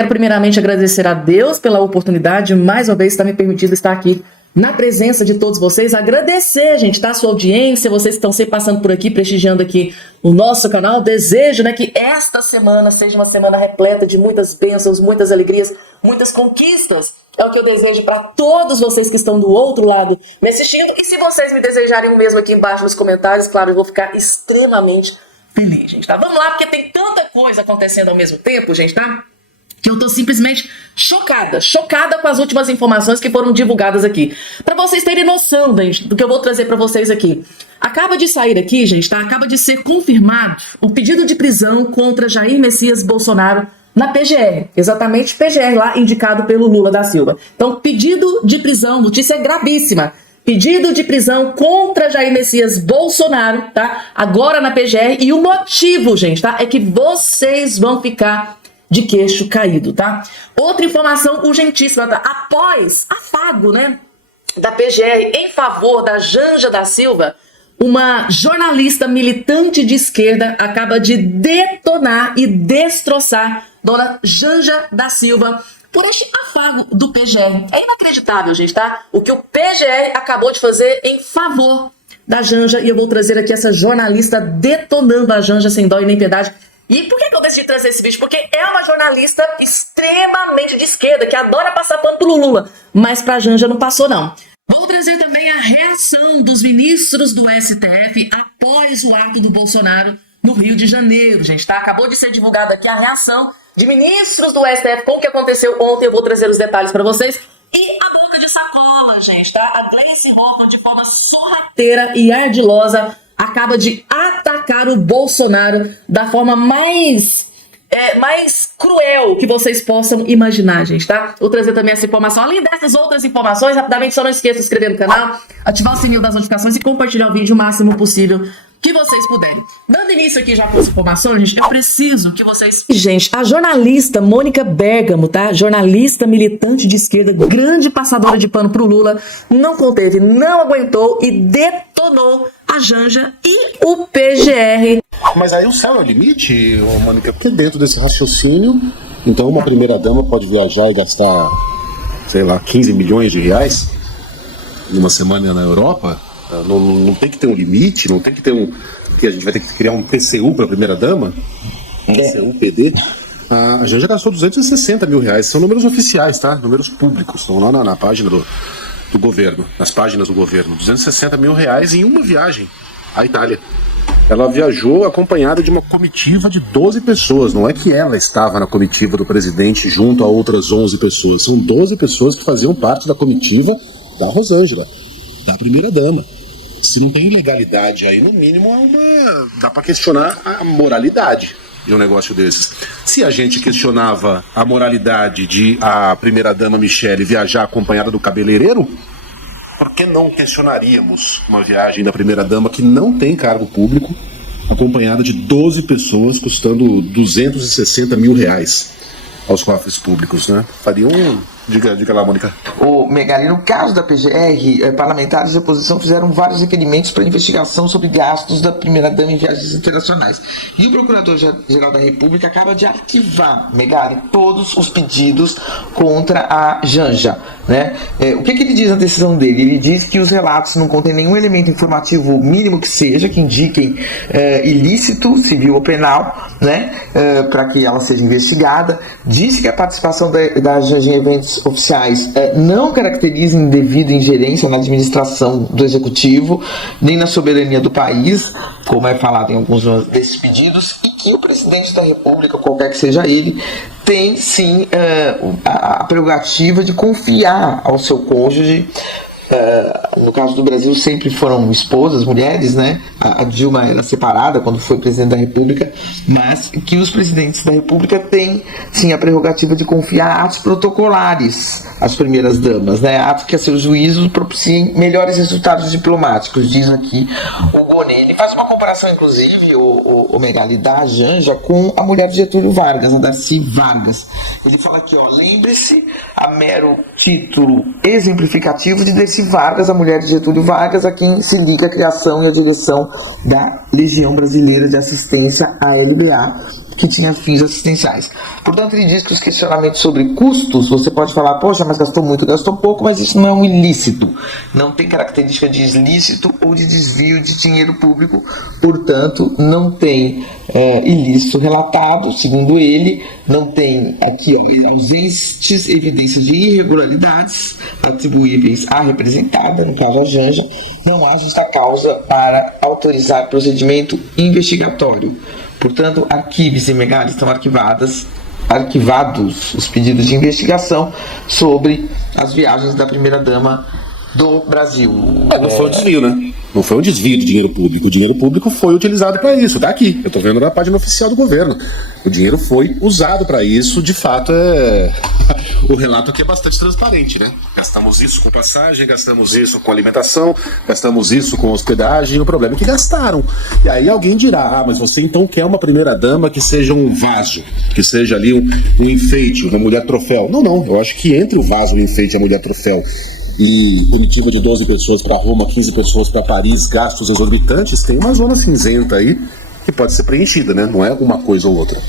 Quero primeiramente agradecer a Deus pela oportunidade, mais uma vez, está me permitido estar aqui na presença de todos vocês. Agradecer, gente, tá? A sua audiência, vocês que estão sempre passando por aqui, prestigiando aqui o nosso canal. Desejo, né, que esta semana seja uma semana repleta de muitas bênçãos, muitas alegrias, muitas conquistas. É o que eu desejo para todos vocês que estão do outro lado me assistindo. E se vocês me desejarem o mesmo aqui embaixo nos comentários, claro, eu vou ficar extremamente feliz, gente, tá? Vamos lá, porque tem tanta coisa acontecendo ao mesmo tempo, gente, tá? Que eu tô simplesmente chocada com as últimas informações que foram divulgadas aqui. Pra vocês terem noção, gente, do que eu vou trazer pra vocês aqui. Acaba de sair aqui, gente, tá? Acaba de ser confirmado o pedido de prisão contra Jair Messias Bolsonaro na PGR. Exatamente, PGR lá, indicado pelo Lula da Silva. Então, pedido de prisão, notícia gravíssima. Pedido de prisão contra Jair Messias Bolsonaro, tá? Agora na PGR. E o motivo, gente, tá? É que vocês vão ficar de queixo caído, tá? Outra informação urgentíssima, tá? Após afago, né, da PGR em favor da Janja da Silva, uma jornalista militante de esquerda acaba de detonar e destroçar dona Janja da Silva por este afago do PGR. É inacreditável, gente, tá? O que o PGR acabou de fazer em favor da Janja, e eu vou trazer aqui essa jornalista detonando a Janja sem dó e nem piedade. E por que eu decidi trazer esse vídeo? Porque é uma jornalista extremamente de esquerda, que adora passar pano pro Lula, mas pra Janja não passou, não. Vou trazer também a reação dos ministros do STF após o ato do Bolsonaro no Rio de Janeiro, gente, tá? Acabou de ser divulgada aqui a reação de ministros do STF com o que aconteceu ontem, eu vou trazer os detalhes pra vocês. E a boca de sacola, gente, tá? A Gleice Hoffmann, de forma sorrateira e ardilosa, acaba de atacar o Bolsonaro da forma mais cruel que vocês possam imaginar, gente, tá? Vou trazer também essa informação. Além dessas outras informações, rapidamente, só não esqueça de se inscrever no canal, ativar o sininho das notificações e compartilhar o vídeo o máximo possível que vocês puderem. Dando início aqui já com as informações, gente, eu preciso que vocês... Gente, a jornalista Mônica Bergamo, tá? Jornalista militante de esquerda, grande passadora de pano pro Lula, não conteve, não aguentou e detonou a Janja e o PGR. Mas aí o céu é o limite, Mônica, porque dentro desse raciocínio, então uma primeira-dama pode viajar e gastar, sei lá, 15 milhões de reais numa semana na Europa? Não tem que ter um limite, não tem que ter que a gente vai ter que criar um PCU para a primeira-dama? PCU, PD? A Janja gastou 260 mil reais, são números oficiais, tá? Números públicos, estão lá na página do governo, nas páginas do governo. 260 mil reais em uma viagem à Itália. Ela viajou acompanhada de uma comitiva de 12 pessoas. Não é que ela estava na comitiva do presidente junto a outras 11 pessoas. São 12 pessoas que faziam parte da comitiva da Rosângela, da primeira-dama. Se não tem ilegalidade aí, no mínimo dá para questionar a moralidade de um negócio desses. Se a gente questionava a moralidade de a primeira-dama Michele viajar acompanhada do cabeleireiro, por que não questionaríamos uma viagem da primeira-dama que não tem cargo público, acompanhada de 12 pessoas, custando 260 mil reais aos cofres públicos, né? Faria Diga lá, Mônica. O Megali, no caso da PGR, parlamentares de oposição fizeram vários requerimentos para investigação sobre gastos da primeira-dama em viagens internacionais. E o Procurador-Geral da República acaba de arquivar, Megali, todos os pedidos contra a Janja, né? O que ele diz na decisão dele? Ele diz que os relatos não contêm nenhum elemento informativo mínimo que seja, que indiquem ilícito civil ou penal, né? Para que ela seja investigada. Disse que a participação da Janja em eventos oficiais não caracterizam devida ingerência na administração do executivo, nem na soberania do país, como é falado em alguns desses pedidos, e que o presidente da República, qualquer que seja ele, tem sim a prerrogativa de confiar ao seu cônjuge. No caso do Brasil sempre foram esposas, mulheres, né? A Dilma era separada quando foi presidente da República, mas que os presidentes da República têm sim a prerrogativa de confiar atos protocolares às primeiras damas, né? Atos que a seu juízo propiciem melhores resultados diplomáticos, diz aqui o Bonet. Ele faz uma comparação, inclusive, o Megali, da Janja com a mulher de Getúlio Vargas, a Darcy Vargas. Ele fala aqui, ó, lembre-se, a mero título exemplificativo de Darcy Vargas, a mulher de Getúlio Vargas, a quem se liga a criação e a direção da Legião Brasileira de Assistência, a LBA, que tinha fins assistenciais. Portanto, ele diz que os questionamentos sobre custos, você pode falar, poxa, mas gastou muito, gastou pouco, mas isso não é um ilícito. Não tem característica de ilícito ou de desvio de dinheiro público, portanto, não tem ilícito relatado, segundo ele, não tem aqui ausentes evidências de irregularidades atribuíveis à representada, no caso a Janja, não há justa causa para autorizar procedimento investigatório. Portanto, arquivos e Megali estão arquivados os pedidos de investigação sobre as viagens da primeira-dama do Brasil. Não foi um desvio, né? Não foi um desvio de dinheiro público. O dinheiro público foi utilizado para isso. Tá aqui. Eu tô vendo na página oficial do governo. O dinheiro foi usado para isso. De fato, o relato aqui é bastante transparente, né? Gastamos isso com passagem, gastamos isso com alimentação, gastamos isso com hospedagem. O problema é que gastaram. E aí alguém dirá, mas você então quer uma primeira-dama que seja um vaso, que seja ali um enfeite, uma mulher troféu. Não. Eu acho que entre o vaso, o enfeite e a mulher troféu e comitiva de 12 pessoas para Roma, 15 pessoas para Paris, gastos exorbitantes, tem uma zona cinzenta aí que pode ser preenchida, né? Não é uma coisa ou outra.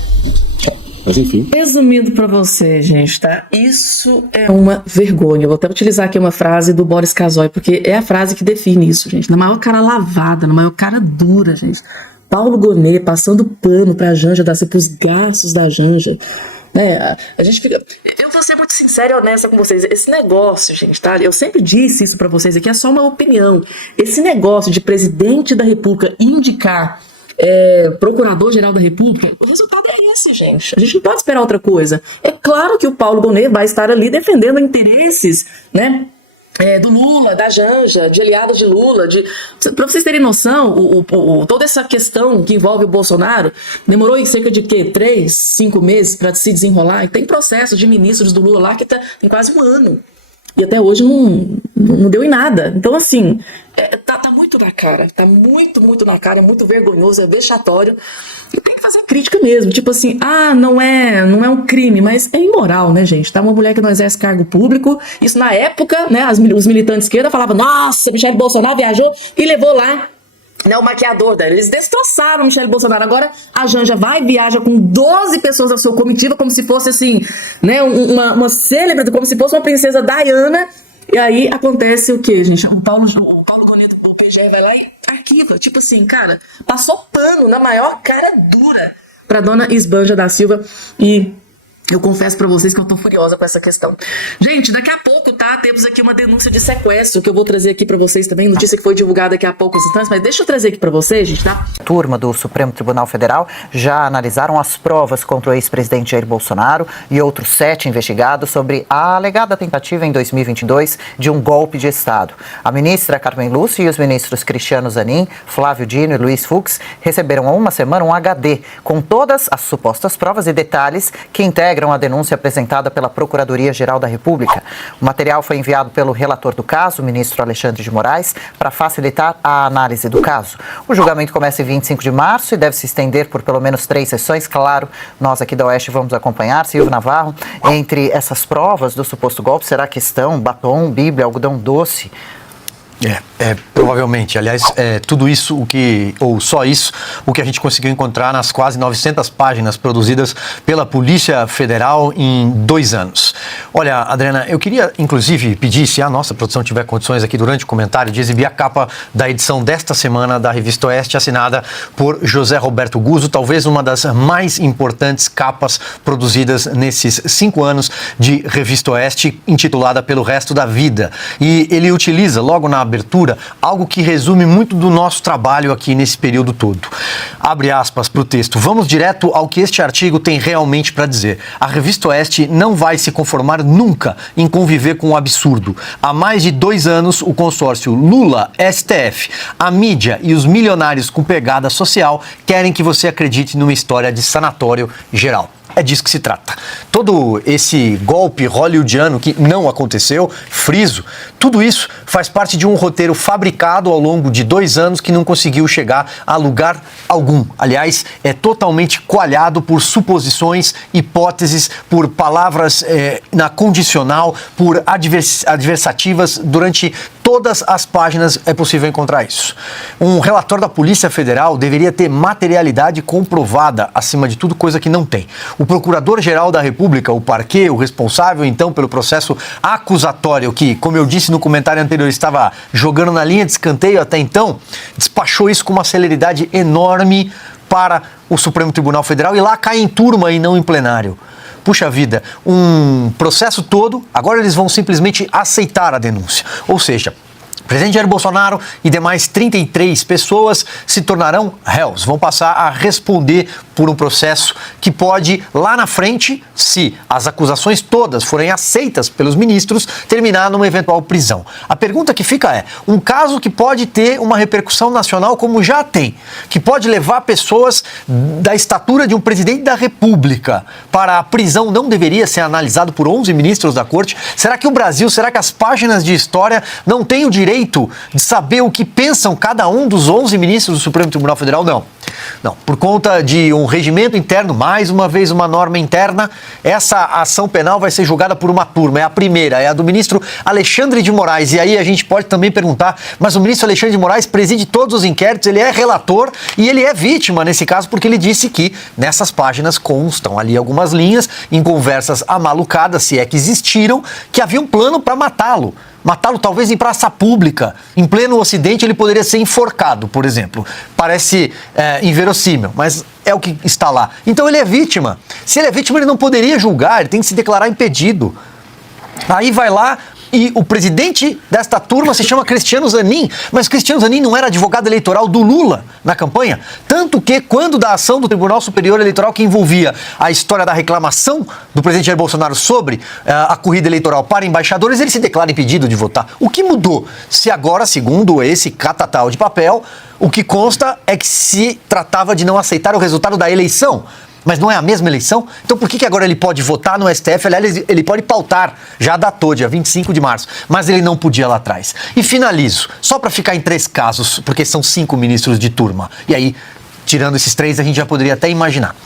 Mas enfim. Resumindo para você, gente, tá? Isso é uma vergonha. Eu vou até utilizar aqui uma frase do Boris Casoy, porque é a frase que define isso, gente. Na maior cara lavada, na maior cara dura, gente. Paulo Gonet passando pano pra Janja Daci, pros gastos da Janja. Né? A gente fica. Eu vou ser muito sincera e honesta com vocês. Esse negócio, gente, tá? Eu sempre disse isso pra vocês aqui, é só uma opinião. Esse negócio de presidente da República indicar procurador-geral da República, o resultado é esse, gente. A gente não pode esperar outra coisa. É claro que o Paulo Gonet vai estar ali defendendo interesses, né? Do Lula, da Janja, de aliados de Lula, para vocês terem noção, toda essa questão que envolve o Bolsonaro demorou em cerca de 3, 5 meses para se desenrolar, e tem processo de ministros do Lula lá que tem quase um ano, e até hoje não deu em nada. Então assim, tá muito na cara, tá muito na cara, é muito vergonhoso, é vexatório, e tem que fazer crítica mesmo, tipo assim, não é um crime, mas é imoral, né, gente? Tá uma mulher que não exerce cargo público, isso na época, né, os militantes de esquerda falavam, nossa, Michele Bolsonaro viajou e levou lá, né, o maquiador dela. Eles destroçaram Michele Bolsonaro. Agora a Janja viaja com 12 pessoas da sua comitiva, como se fosse assim, né, uma célebre, como se fosse uma princesa Diana. E aí acontece o quê, gente? O Paulo Gonet, o PGE vai lá e arquiva. Tipo assim, cara, passou pano na maior cara dura pra dona Isbanja da Silva. E eu confesso pra vocês que eu tô furiosa com essa questão. Gente, daqui a pouco, tá? Temos aqui uma denúncia de sequestro que eu vou trazer aqui pra vocês também. Notícia que foi divulgada daqui a poucos instantes, mas deixa eu trazer aqui pra vocês, gente, tá? Turma do Supremo Tribunal Federal já analisaram as provas contra o ex-presidente Jair Bolsonaro e outros 7 investigados sobre a alegada tentativa em 2022 de um golpe de Estado. A ministra Carmen Lúcia e os ministros Cristiano Zanin, Flávio Dino e Luiz Fux receberam há uma semana um HD com todas as supostas provas e detalhes que integram a denúncia apresentada pela Procuradoria-Geral da República. O material foi enviado pelo relator do caso, o ministro Alexandre de Moraes, para facilitar a análise do caso. O julgamento começa em 25 de março e deve se estender por pelo menos 3 sessões. Claro, nós aqui da Oeste vamos acompanhar. Silvio Navarro, entre essas provas do suposto golpe, será questão, batom, bíblia, algodão doce? Provavelmente. Aliás, tudo isso, ou só isso, o que a gente conseguiu encontrar nas quase 900 páginas produzidas pela Polícia Federal em 2 anos. Olha, Adriana, eu queria, inclusive, pedir, se a nossa produção tiver condições aqui durante o comentário, de exibir a capa da edição desta semana da Revista Oeste, assinada por José Roberto Guzzo, talvez uma das mais importantes capas produzidas nesses 5 anos de Revista Oeste, intitulada Pelo Resto da Vida. E ele utiliza, logo na abertura, algo que resume muito do nosso trabalho aqui nesse período todo. Abre aspas para o texto. Vamos direto ao que este artigo tem realmente para dizer. A Revista Oeste não vai se conformar nunca em conviver com o absurdo. Há mais de 2 anos, o consórcio Lula-STF, a mídia e os milionários com pegada social querem que você acredite numa história de sanatório geral. É disso que se trata. Todo esse golpe hollywoodiano que não aconteceu, friso, tudo isso faz parte de um roteiro fabricado ao longo de 2 anos que não conseguiu chegar a lugar algum. Aliás, é totalmente coalhado por suposições, hipóteses, por palavras na condicional, por adversativas durante todas as páginas é possível encontrar isso. Um relatório da Polícia Federal deveria ter materialidade comprovada, acima de tudo, coisa que não tem. O Procurador-Geral da República, o parquê, o responsável, então, pelo processo acusatório, que, como eu disse no comentário anterior, estava jogando na linha de escanteio até então, despachou isso com uma celeridade enorme para o Supremo Tribunal Federal e lá cai em turma e não em plenário. Puxa vida, um processo todo, agora eles vão simplesmente aceitar a denúncia. Ou seja, o presidente Jair Bolsonaro e demais 33 pessoas se tornarão réus, vão passar a responder por um processo que pode, lá na frente, se as acusações todas forem aceitas pelos ministros, terminar numa eventual prisão. A pergunta que fica é, um caso que pode ter uma repercussão nacional como já tem, que pode levar pessoas da estatura de um presidente da República para a prisão, não deveria ser analisado por 11 ministros da Corte? Será que o Brasil, será que as páginas de história não têm o direito de saber o que pensam cada um dos 11 ministros do Supremo Tribunal Federal? Não, por conta de um regimento interno, mais uma vez uma norma interna, essa ação penal vai ser julgada por uma turma. É a primeira, é a do ministro Alexandre de Moraes. E aí a gente pode também perguntar, mas o ministro Alexandre de Moraes preside todos os inquéritos, ele é relator e ele é vítima nesse caso, porque ele disse que nessas páginas constam ali algumas linhas em conversas amalucadas, se é que existiram, que havia um plano para matá-lo. Matá-lo talvez em praça pública. Em pleno Ocidente ele poderia ser enforcado, por exemplo. Parece inverossímil, mas é o que está lá. Então ele é vítima. Se ele é vítima, ele não poderia julgar, ele tem que se declarar impedido. Aí vai lá e o presidente desta turma se chama Cristiano Zanin, mas Cristiano Zanin não era advogado eleitoral do Lula na campanha, tanto que quando da ação do Tribunal Superior Eleitoral que envolvia a história da reclamação do presidente Jair Bolsonaro sobre a corrida eleitoral para embaixadores, ele se declara impedido de votar. O que mudou? Se agora, segundo esse catatal de papel, o que consta é que se tratava de não aceitar o resultado da eleição. Mas não é a mesma eleição? Então por que agora ele pode votar no STF? Aliás, ele pode pautar, já datou, dia 25 de março, mas ele não podia lá atrás. E finalizo, só para ficar em 3 casos, porque são 5 ministros de turma. E aí, tirando esses 3, a gente já poderia até imaginar.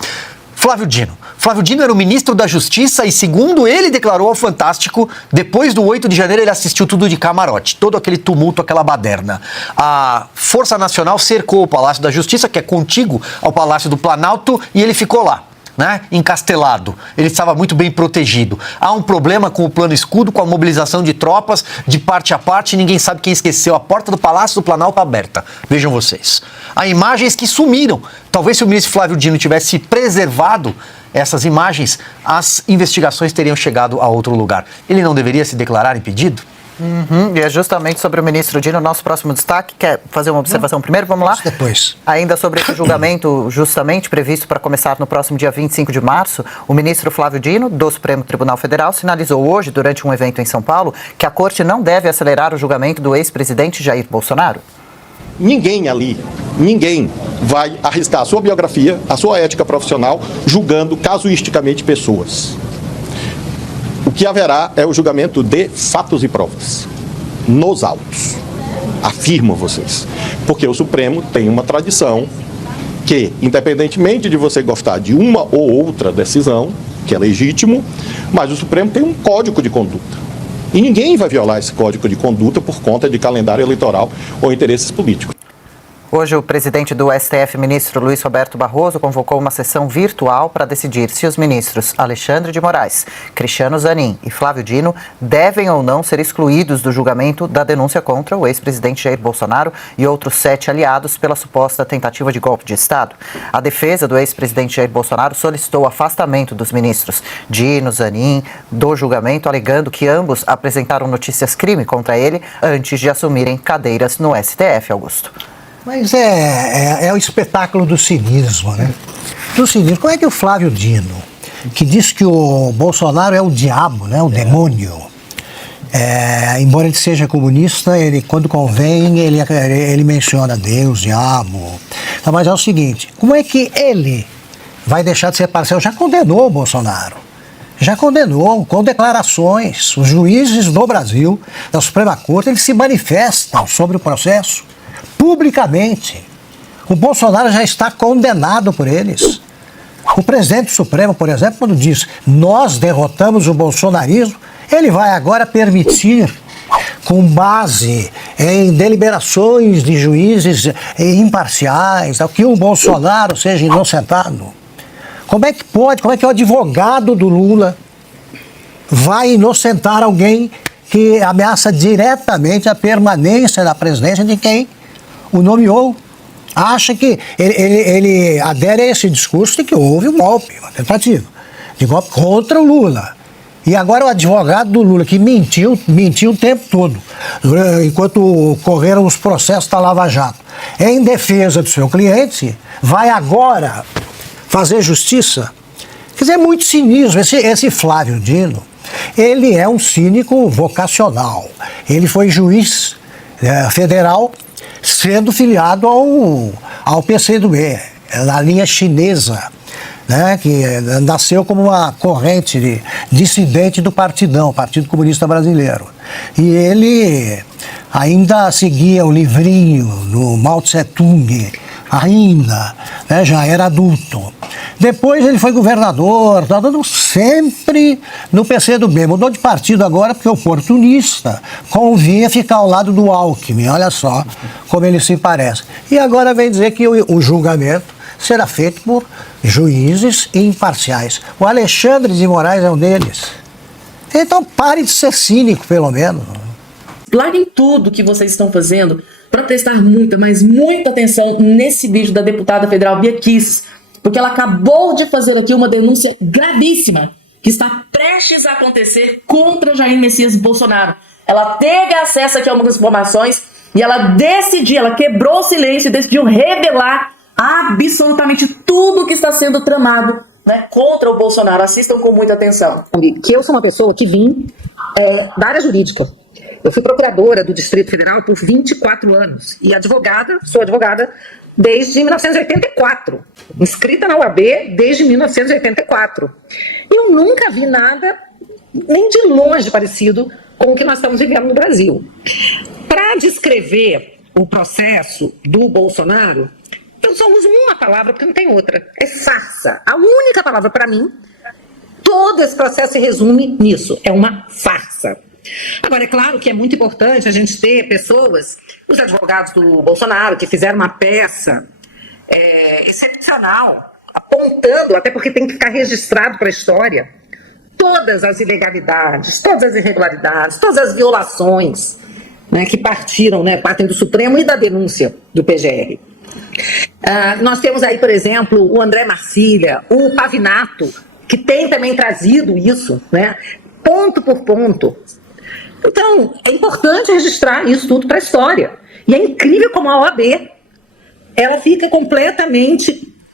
Flávio Dino. Flávio Dino era o ministro da Justiça e, segundo ele declarou ao Fantástico, depois do 8 de janeiro ele assistiu tudo de camarote, todo aquele tumulto, aquela baderna. A Força Nacional cercou o Palácio da Justiça, que é contíguo ao Palácio do Planalto, e ele ficou lá, né, encastelado. Ele estava muito bem protegido. Há um problema com o Plano Escudo, com a mobilização de tropas de parte a parte, e ninguém sabe quem esqueceu. A porta do Palácio do Planalto aberta. Vejam vocês. Há imagens que sumiram. Talvez se o ministro Flávio Dino tivesse preservado essas imagens, as investigações teriam chegado a outro lugar. Ele não deveria se declarar impedido? E é justamente sobre o ministro Dino, nosso próximo destaque. Quer fazer uma observação primeiro? Vamos lá? Depois. Ainda sobre esse julgamento justamente previsto para começar no próximo dia 25 de março, o ministro Flávio Dino, do Supremo Tribunal Federal, sinalizou hoje, durante um evento em São Paulo, que a corte não deve acelerar o julgamento do ex-presidente Jair Bolsonaro. Ninguém ali, ninguém vai arriscar a sua biografia, a sua ética profissional, julgando casuisticamente pessoas. O que haverá é o julgamento de fatos e provas, nos autos. Afirmo a vocês. Porque o Supremo tem uma tradição que, independentemente de você gostar de uma ou outra decisão, que é legítimo, mas o Supremo tem um código de conduta. E ninguém vai violar esse código de conduta por conta de calendário eleitoral ou interesses políticos. Hoje, o presidente do STF, ministro Luiz Roberto Barroso, convocou uma sessão virtual para decidir se os ministros Alexandre de Moraes, Cristiano Zanin e Flávio Dino devem ou não ser excluídos do julgamento da denúncia contra o ex-presidente Jair Bolsonaro e outros 7 aliados pela suposta tentativa de golpe de Estado. A defesa do ex-presidente Jair Bolsonaro solicitou o afastamento dos ministros Dino, Zanin do julgamento, alegando que ambos apresentaram notícias-crime contra ele antes de assumirem cadeiras no STF, Augusto. Mas é o espetáculo do cinismo, né? Do cinismo. Como é que o Flávio Dino, que diz que o Bolsonaro é o diabo, né? O demônio, embora ele seja comunista, ele, quando convém, ele menciona Deus, diabo. Então, mas é o seguinte, como é que ele vai deixar de ser parcial? Já condenou o Bolsonaro. Já condenou com declarações. Os juízes do Brasil, da Suprema Corte, eles se manifestam sobre o processo publicamente. O Bolsonaro já está condenado por eles. O presidente do Supremo, por exemplo, quando diz nós derrotamos o bolsonarismo, ele vai agora permitir com base em deliberações de juízes imparciais, que o Bolsonaro seja inocentado. Como é que pode? Como é que o advogado do Lula vai inocentar alguém que ameaça diretamente a permanência da presidência de quem o nomeou? Acha que ele adere a esse discurso de que houve um golpe, uma tentativa de golpe contra o Lula. E agora o advogado do Lula, que mentiu o tempo todo, enquanto correram os processos da Lava Jato, em defesa do seu cliente, vai agora fazer justiça? Quer dizer, é muito cinismo. Esse Flávio Dino, ele é um cínico vocacional. Ele foi juiz federal, sendo filiado ao PCdoB, na linha chinesa, né, que nasceu como uma corrente dissidente do Partidão, Partido Comunista Brasileiro. E ele ainda seguia o livrinho do Mao Tse Tung, ainda, né, já era adulto. Depois ele foi governador, sempre no PCdoB. Mudou de partido agora porque oportunista convinha ficar ao lado do Alckmin. Olha só como ele se parece. E agora vem dizer que o julgamento será feito por juízes imparciais. O Alexandre de Moraes é um deles. Então pare de ser cínico, pelo menos. Larguem tudo que vocês estão fazendo para prestar muita, mas muita atenção nesse vídeo da deputada federal Bia Kicis, porque ela acabou de fazer aqui uma denúncia gravíssima que está prestes a acontecer contra Jair Messias Bolsonaro. Ela teve acesso aqui a algumas informações e ela quebrou o silêncio e decidiu revelar absolutamente tudo que está sendo tramado, né, contra o Bolsonaro. Assistam com muita atenção. Que eu sou uma pessoa que vim da área jurídica. Eu fui procuradora do Distrito Federal por 24 anos e sou advogada desde 1984, inscrita na UAB desde 1984. E eu nunca vi nada nem de longe parecido com o que nós estamos vivendo no Brasil. Para descrever o processo do Bolsonaro, eu só uso uma palavra porque não tem outra. É farsa. A única palavra para mim, todo esse processo se resume nisso. É uma farsa. Agora, é claro que é muito importante a gente ter pessoas, os advogados do Bolsonaro, que fizeram uma peça excepcional, apontando, até porque tem que ficar registrado para a história, todas as ilegalidades, todas as irregularidades, todas as violações, né, que partem do Supremo e da denúncia do PGR. Nós temos aí, por exemplo, o André Marcília, o Pavinato, que tem também trazido isso, né, ponto por ponto. Então, é importante registrar isso tudo para a história. E é incrível como a OAB, ela fica completamente,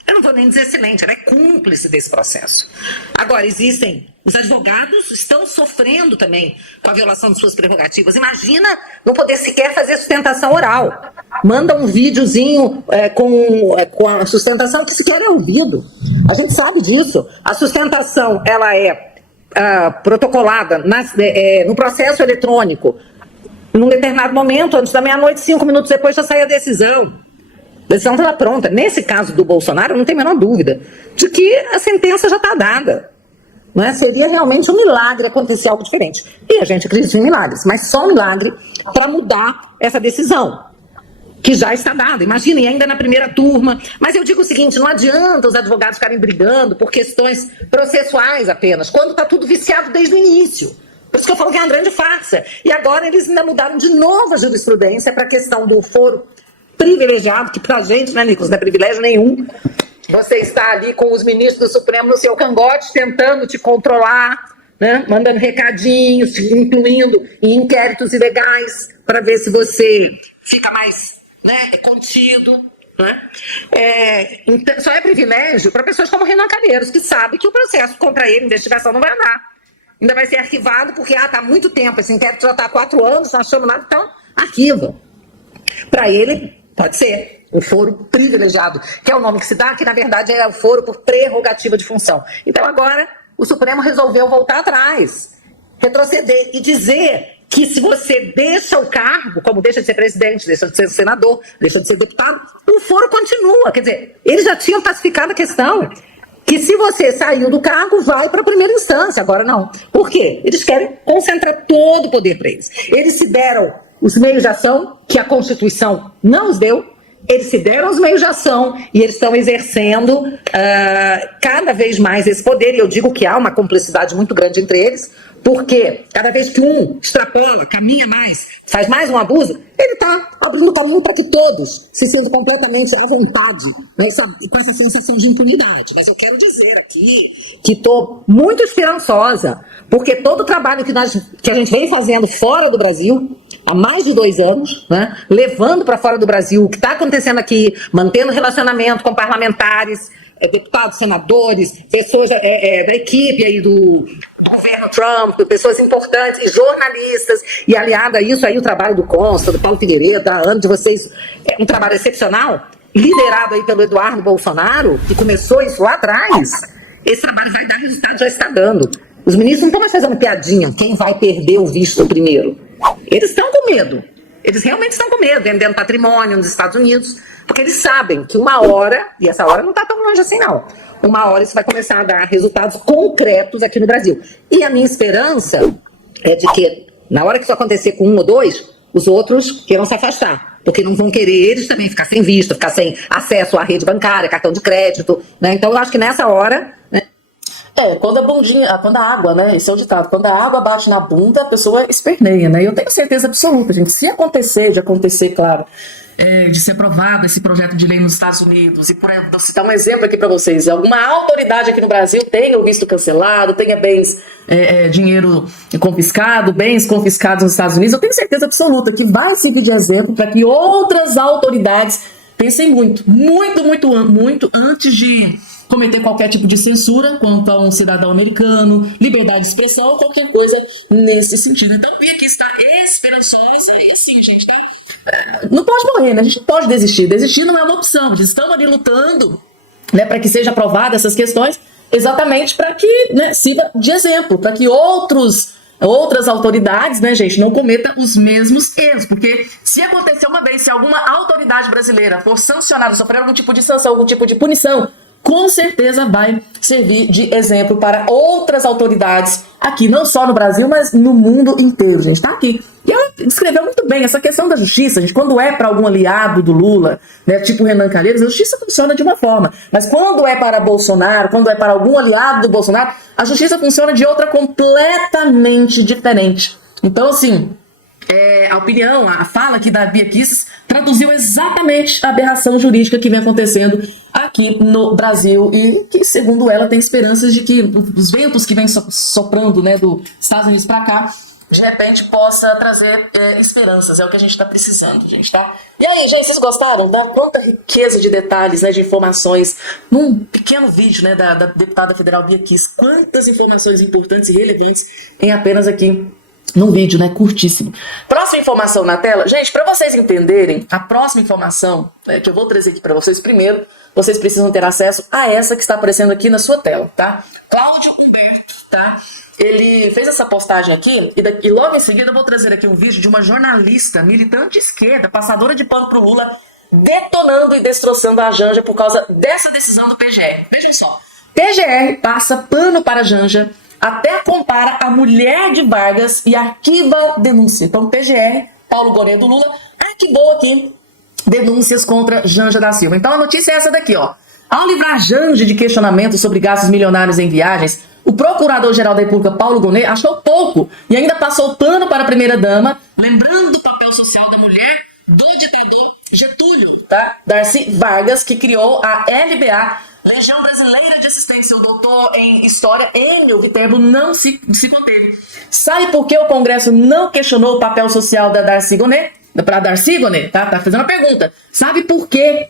eu não vou nem dizer silente, ela é cúmplice desse processo. Agora, os advogados estão sofrendo também com a violação de suas prerrogativas. Imagina não poder sequer fazer sustentação oral. Manda um videozinho com a sustentação que sequer é ouvido. A gente sabe disso. A sustentação, ela é protocolada no processo eletrônico. Num determinado momento, antes da meia-noite, 5 minutos depois já sai a decisão. A decisão estava pronta. Nesse caso do Bolsonaro, não tem a menor dúvida de que a sentença já está dada. Não é? Seria realmente um milagre acontecer algo diferente. E a gente acredita em milagres, mas só um milagre para mudar essa decisão, que já está dada. Imaginem, ainda na primeira turma. Mas eu digo o seguinte, não adianta os advogados ficarem brigando por questões processuais apenas, quando está tudo viciado desde o início. Por isso que eu falo que é uma grande farsa. E agora eles ainda mudaram de novo a jurisprudência para a questão do foro privilegiado, que pra gente, né, Nicolas, não é privilégio nenhum. Você está ali com os ministros do Supremo no seu cangote, tentando te controlar, né, mandando recadinhos, incluindo em inquéritos ilegais, para ver se você fica mais, né, contido. Né? Então, só é privilégio para pessoas como Renan Calheiros, que sabe que o processo contra ele, a investigação, não vai andar. Ainda vai ser arquivado, porque está há muito tempo, esse inquérito já está há 4 anos, não achamos nada, então arquiva. Para ele, pode ser o foro privilegiado, que é o nome que se dá, que na verdade é o foro por prerrogativa de função. Então agora o Supremo resolveu voltar atrás, retroceder e dizer que se você deixa o cargo, como deixa de ser presidente, deixa de ser senador, deixa de ser deputado, o foro continua. Quer dizer, eles já tinham pacificado a questão. que se você saiu do cargo, vai para a primeira instância. Agora não. Por quê? Eles querem concentrar todo o poder para eles. Eles se deram os meios de ação que a Constituição não os deu. Eles se deram os meios de ação e eles estão exercendo cada vez mais esse poder. E eu digo que há uma cumplicidade muito grande entre eles, porque cada vez que um extrapola, caminha mais, faz mais um abuso, ele está abrindo caminho para que todos se sintam completamente à vontade, né, com essa sensação de impunidade. Mas eu quero dizer aqui que estou muito esperançosa, porque todo o trabalho que a gente vem fazendo fora do Brasil, há mais de 2 anos, né, levando para fora do Brasil o que está acontecendo aqui, mantendo relacionamento com parlamentares, deputados, senadores, pessoas da equipe aí do governo Trump, pessoas importantes e jornalistas, e aliado a isso aí o trabalho do Consta, do Paulo Figueiredo, da Ana, de vocês, é um trabalho excepcional, liderado aí pelo Eduardo Bolsonaro, que começou isso lá atrás. Esse trabalho vai dar resultado, já está dando. Os ministros não estão mais fazendo piadinha, quem vai perder o visto primeiro. Eles estão com medo. Eles realmente estão com medo, vendendo patrimônio nos Estados Unidos, porque eles sabem que uma hora, e essa hora não está tão longe assim não, uma hora isso vai começar a dar resultados concretos aqui no Brasil. E a minha esperança é de que, na hora que isso acontecer com 1 ou 2, os outros queiram se afastar, porque não vão querer eles também ficar sem visto, ficar sem acesso à rede bancária, cartão de crédito, né? Então eu acho que nessa hora, né, quando a bundinha, quando a água, né, esse é o ditado, quando a água bate na bunda, a pessoa esperneia, né, eu tenho certeza absoluta, gente, se acontecer, claro, de ser aprovado esse projeto de lei nos Estados Unidos, e vou citar um exemplo aqui para vocês, alguma autoridade aqui no Brasil tenha o visto cancelado, tenha bens, dinheiro confiscado, bens confiscados nos Estados Unidos, eu tenho certeza absoluta que vai servir de exemplo para que outras autoridades pensem muito antes de cometer qualquer tipo de censura quanto a um cidadão americano, liberdade de expressão ou qualquer coisa nesse sentido. Então, e aqui está esperançosa e assim, gente, tá? Não pode morrer, né? A gente não pode desistir. Desistir não é uma opção. A gente estamos ali lutando, né, para que seja aprovada essas questões, exatamente para que, né, sirva de exemplo, para que outras autoridades, né, gente, não cometam os mesmos erros, porque se acontecer uma vez, se alguma autoridade brasileira for sancionada, sofrer algum tipo de sanção, algum tipo de punição, com certeza vai servir de exemplo para outras autoridades aqui, não só no Brasil, mas no mundo inteiro, gente, tá aqui. E ela descreveu muito bem essa questão da justiça, gente, quando é para algum aliado do Lula, né, tipo Renan Calheiros, a justiça funciona de uma forma, mas quando é para Bolsonaro, quando é para algum aliado do Bolsonaro, a justiça funciona de outra completamente diferente. Então, assim, a opinião, a fala aqui da Bia Kicis traduziu exatamente a aberração jurídica que vem acontecendo aqui no Brasil e que, segundo ela, tem esperanças de que os ventos que vêm soprando, né, dos Estados Unidos para cá, de repente possa trazer esperanças. É o que a gente está precisando, gente, tá? E aí, gente, vocês gostaram da quanta riqueza de detalhes, né, de informações num pequeno vídeo, né, da deputada federal Bia Kicis? Quantas informações importantes e relevantes em apenas aqui num vídeo, né, curtíssimo. Próxima informação na tela. Gente, para vocês entenderem, a próxima informação que eu vou trazer aqui para vocês, primeiro, vocês precisam ter acesso a essa que está aparecendo aqui na sua tela, tá? Cláudio Humberto, tá? Ele fez essa postagem aqui e logo em seguida eu vou trazer aqui um vídeo de uma jornalista militante esquerda, passadora de pano pro Lula, detonando e destroçando a Janja por causa dessa decisão do PGR. Vejam só. PGR passa pano para a Janja, até compara a mulher de Vargas e arquiva denúncia. Então, PGR, Paulo Gonet do Lula, arquivou aqui denúncias contra Janja da Silva. Então, a notícia é essa daqui, ó. Ao livrar Janja de questionamentos sobre gastos milionários em viagens, o Procurador-Geral da República, Paulo Gonet, achou pouco e ainda passou pano para a primeira-dama, lembrando o papel social da mulher do ditador Getúlio, tá? Darcy Vargas, que criou a LBA, Legião Brasileira de Assistência. O doutor em História, Enio Viterbo, não se conteve. Sabe por que o Congresso não questionou o papel social da Darcy Gonet? Para Darcy Gonet, tá? Tá fazendo uma pergunta. Sabe por quê?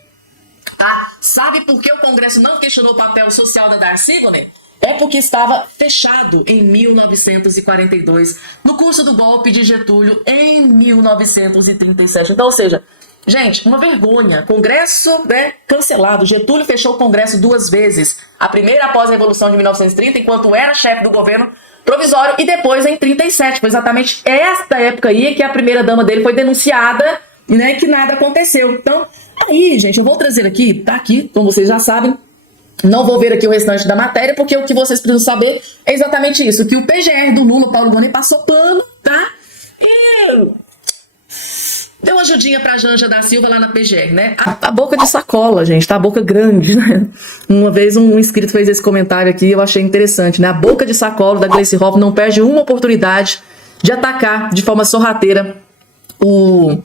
Tá? Sabe por que o Congresso não questionou o papel social da Darcy Gonet? É porque estava fechado em 1942, no curso do golpe de Getúlio em 1937. Então, ou seja, gente, uma vergonha. Congresso, né, cancelado. Getúlio fechou o Congresso 2 vezes. A primeira após a Revolução de 1930, enquanto era chefe do governo provisório, e depois em 37. Foi exatamente esta época aí que a primeira-dama dele foi denunciada, né, que nada aconteceu. Então, aí, gente, eu vou trazer aqui, tá aqui, como vocês já sabem, Não vou ver aqui o restante da matéria, porque o que vocês precisam saber é exatamente isso, que o PGR do Lula, Paulo Gonet, passou pano, tá? E deu uma ajudinha pra Janja da Silva lá na PGR, né? A boca de sacola, gente, tá? A boca grande, né? Uma vez um inscrito fez esse comentário aqui, eu achei interessante, né? A boca de sacola da Gleice Hoffmann não perde uma oportunidade de atacar de forma sorrateira o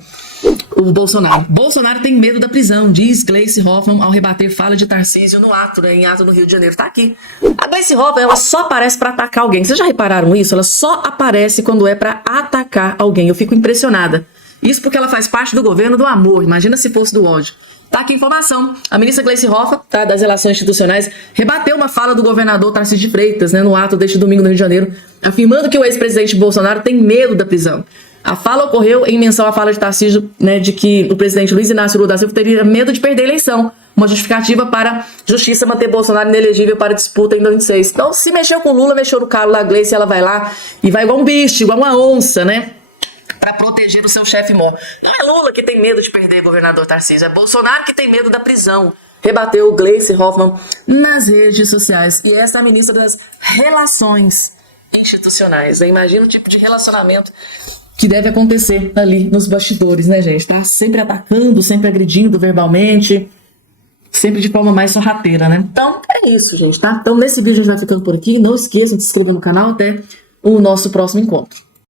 Bolsonaro. Bolsonaro tem medo da prisão, diz Gleice Hoffmann ao rebater fala de Tarcísio no ato, né, em ato no Rio de Janeiro. Tá aqui. A Gleice Hoffmann, ela só aparece para atacar alguém. Vocês já repararam isso? Ela só aparece quando é para atacar alguém. Eu fico impressionada. Isso porque ela faz parte do governo do amor. Imagina se fosse do ódio. Tá aqui a informação. A ministra Gleice Hoffmann, tá, das Relações Institucionais, rebateu uma fala do governador Tarcísio de Freitas, né, no ato deste domingo no Rio de Janeiro, afirmando que o ex-presidente Bolsonaro tem medo da prisão. A fala ocorreu em menção à fala de Tarcísio, né, de que o presidente Luiz Inácio Lula da Silva teria medo de perder a eleição, uma justificativa para a justiça manter Bolsonaro inelegível para a disputa em 2026. Então, se mexeu com Lula, mexeu no calo da Gleice, ela vai lá e vai igual um bicho, igual uma onça, né, para proteger o seu chefe mor. Não é Lula que tem medo de perder, governador Tarcísio, é Bolsonaro que tem medo da prisão. Rebateu Gleice Hoffmann nas redes sociais. E essa é a ministra das Relações Institucionais. Imagina o tipo de relacionamento que deve acontecer ali nos bastidores, né, gente? Tá sempre atacando, sempre agredindo verbalmente, sempre de forma mais sorrateira, né? Então, é isso, gente, tá? Então, nesse vídeo a gente vai ficando por aqui. Não esqueçam de se inscrever no canal. Até o nosso próximo encontro.